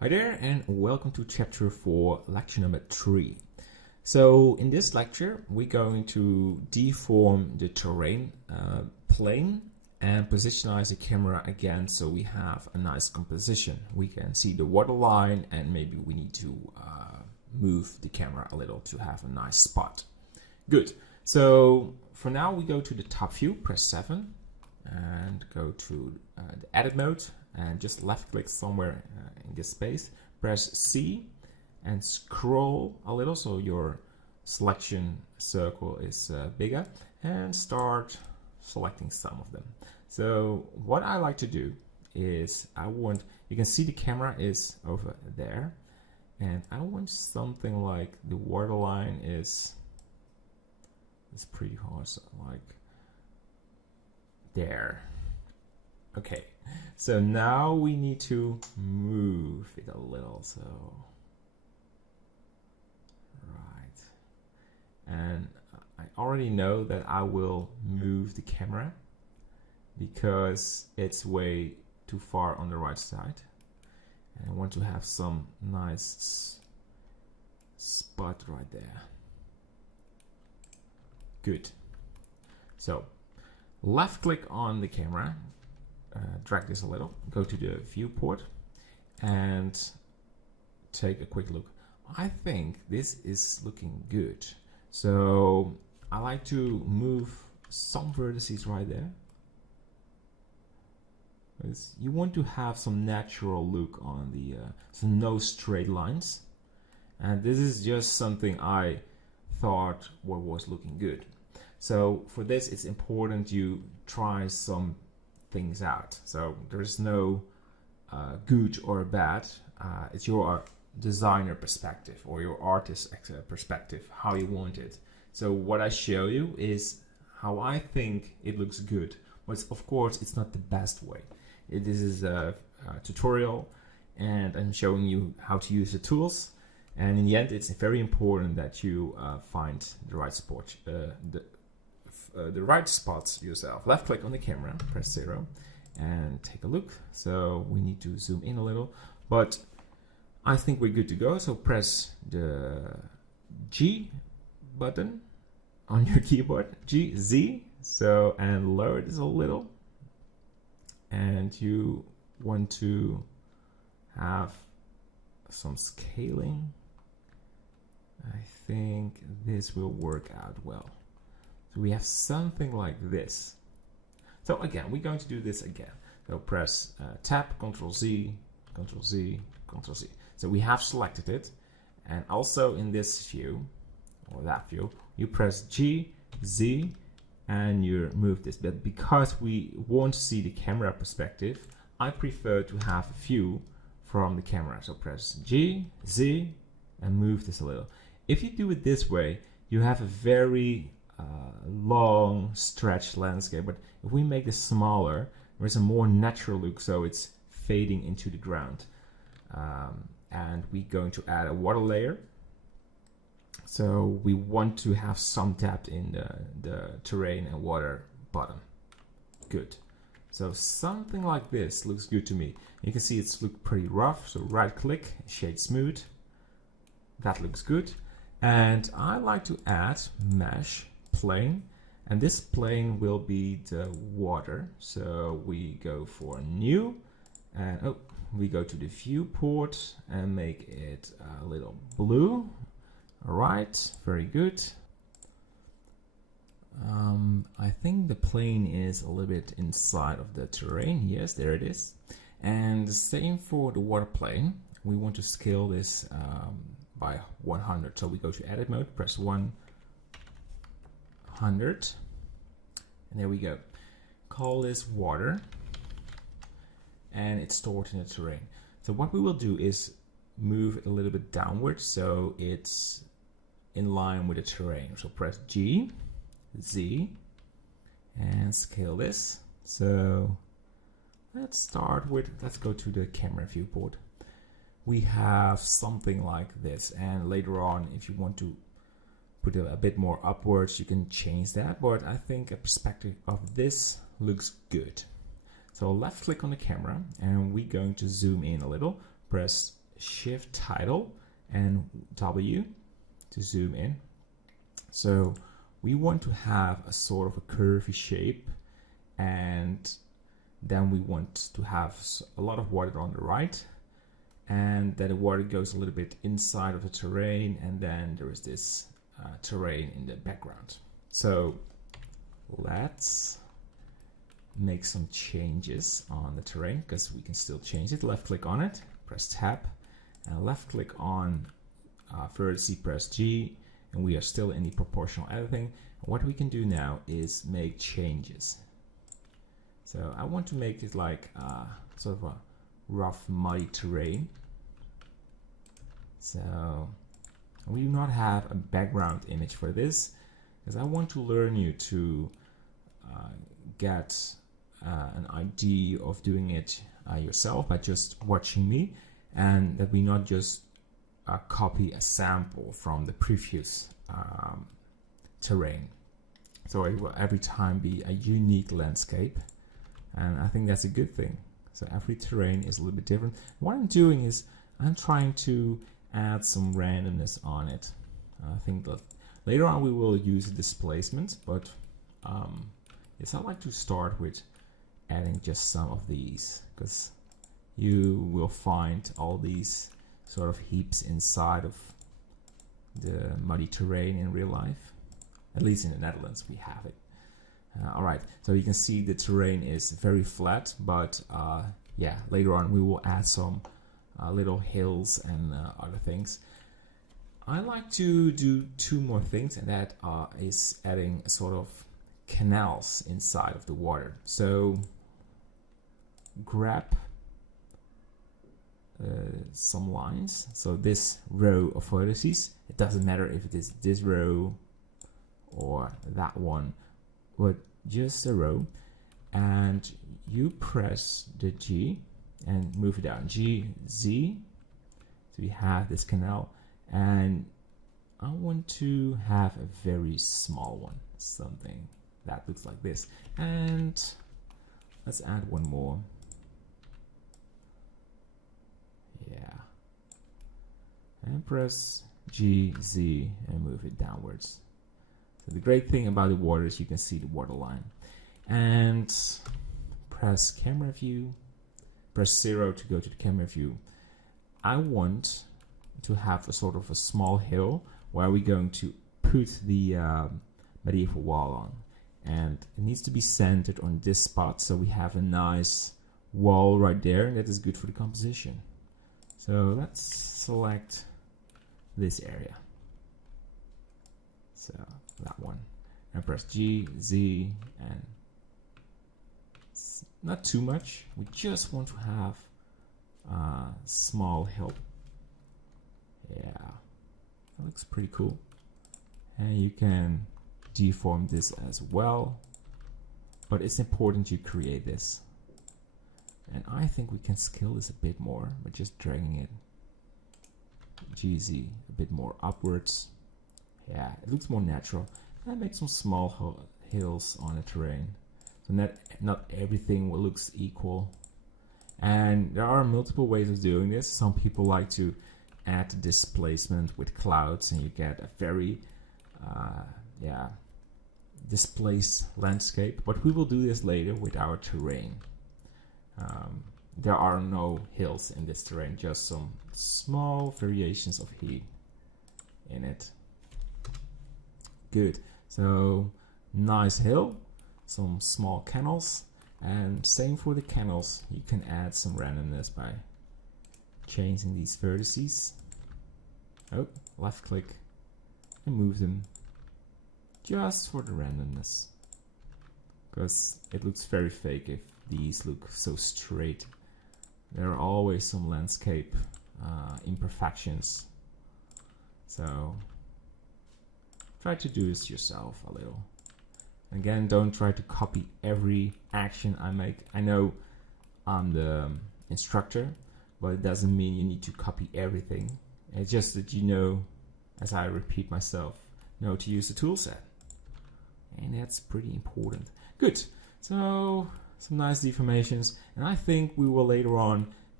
Hi there and welcome to chapter 4, lecture number 3. So in this lecture we're going to deform the terrain plane and positionize the camera again so we have a nice composition. We can see the waterline and maybe we need to move the camera a little to have a nice spot. Good. So for now we go to the top view, press 7 and go to the edit mode and just left click somewhere in this space, press C and scroll a little so your selection circle is bigger and start selecting some of them. So what I like to do is you can see the camera is over there and I want something like the waterline is pretty hard, so like there. Okay, so now we need to move it a little, so right, and I already know that I will move the camera because it's way too far on the right side and I want to have some nice spot right there. Good. So left click on the camera, drag this a little, go to the viewport and take a quick look. I think this is looking good. So I like to move some vertices right there. You want to have some natural look on the, so no straight lines. And this is just something I thought what was looking good. So for this, it's important you try some things out. So there's no good or bad. It's your designer perspective or your artist perspective, how you want it. So what I show you is how I think it looks good. But of course, it's not the best way. This is a tutorial and I'm showing you how to use the tools. And in the end, it's very important that you find the right spot, the right spots yourself. Left click on the camera, press 0 and take a look. So we need to zoom in a little, but I think we're good to go. So press the G button on your keyboard, G, Z, so, and lower this a little. And you want to have some scaling. I think this will work out well. So we have something like this. So again, we're going to do this again. So press Tab, Ctrl Z, Ctrl Z, Ctrl Z. So we have selected it. And also in this view, or that view, you press G, Z, and you move this. But because we won't see the camera perspective, I prefer to have a view from the camera. So press G, Z, and move this a little. If you do it this way, you have a very long stretched landscape, but if we make this smaller, there's a more natural look, so it's fading into the ground. And we're going to add a water layer. So we want to have some depth in the terrain and water bottom. Good. So something like this looks good to me. You can see it's look pretty rough, so right click, shade smooth. That looks good. And I like to add mesh plane, and this plane will be the water. So we go for new, and we go to the viewport and make it a little blue. All right, very good. I think the plane is a little bit inside of the terrain. Yes, there it is. And the same for the water plane. We want to scale this by 100. So we go to edit mode, press 100, and there we go. Call this water, and it's stored in the terrain. So what we will do is move it a little bit downwards so it's in line with the terrain. So press G, Z, and scale this. So let's go to the camera viewport. We have something like this, and later on, if you want to put it a bit more upwards, you can change that, but I think a perspective of this looks good. So left click on the camera and we're going to zoom in a little, press Shift Title and W to zoom in. So we want to have a sort of a curvy shape, and then we want to have a lot of water on the right, and then the water goes a little bit inside of the terrain, and then there is this terrain in the background. So let's make some changes on the terrain, because we can still change it. Left click on it, press tab, and left click on vertice, press G, and we are still in the proportional editing. What we can do now is make changes. So I want to make it like sort of a rough, muddy terrain. So we do not have a background image for this, because I want to learn you to get an idea of doing it yourself by just watching me, and that we not just copy a sample from the previous terrain. So it will every time be a unique landscape, and I think that's a good thing. So every terrain is a little bit different. What I'm doing is I'm trying to add some randomness on it. I think that later on we will use displacement, but yes, I like to start with adding just some of these, because you will find all these sort of heaps inside of the muddy terrain in real life. At least in the Netherlands we have it. Alright, so you can see the terrain is very flat, but yeah, later on we will add some little hills and other things. I like to do two more things, and that is adding a sort of canals inside of the water. So grab some lines. So this row of vertices, it doesn't matter if it is this row or that one, but just a row, and you press the G and move it down, G, Z. So we have this canal, and I want to have a very small one, something that looks like this. And let's add one more. Yeah. And press G, Z, and move it downwards. So the great thing about the water is you can see the water line. And press camera view, press 0 to go to the camera view. I want to have a sort of a small hill where we're going to put the medieval wall on. And it needs to be centered on this spot, so we have a nice wall right there, and that is good for the composition. So let's select this area. So that one. And press G, Z, and not too much. We just want to have a small hill. Yeah, that looks pretty cool. And you can deform this as well, but it's important you create this. And I think we can scale this a bit more by just dragging it GZ a bit more upwards. Yeah, it looks more natural. And make some small hills on the terrain, so not everything looks equal. And there are multiple ways of doing this. Some people like to add displacement with clouds, and you get a very yeah, displaced landscape. But we will do this later with our terrain. There are no hills in this terrain, just some small variations of heat in it. Good. So nice hill, some small canals, and same for the canals. You can add some randomness by changing these vertices. Oh, left click and move them just for the randomness, because it looks very fake if these look so straight. There are always some landscape imperfections, so try to do this yourself a little. Again, don't try to copy every action I make. I know I'm the instructor, but it doesn't mean you need to copy everything. It's just that you know, as I repeat myself, know to use the tool set. And that's pretty important. Good. So some nice deformations, and I think we will later on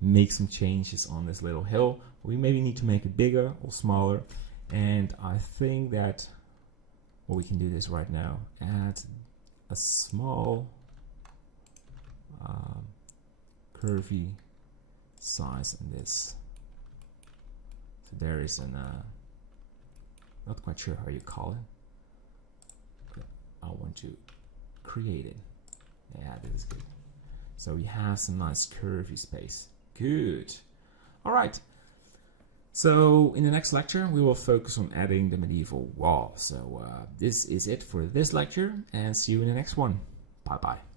make some changes on this little hill. We maybe need to make it bigger or smaller, and I think that we can do this right now. Add a small curvy size in this. So there is an not quite sure how you call it, but I want to create it. Yeah, this is good. So we have some nice curvy space. Good. All right. So in the next lecture, we will focus on adding the medieval wall. So this is it for this lecture, and see you in the next one. Bye-bye.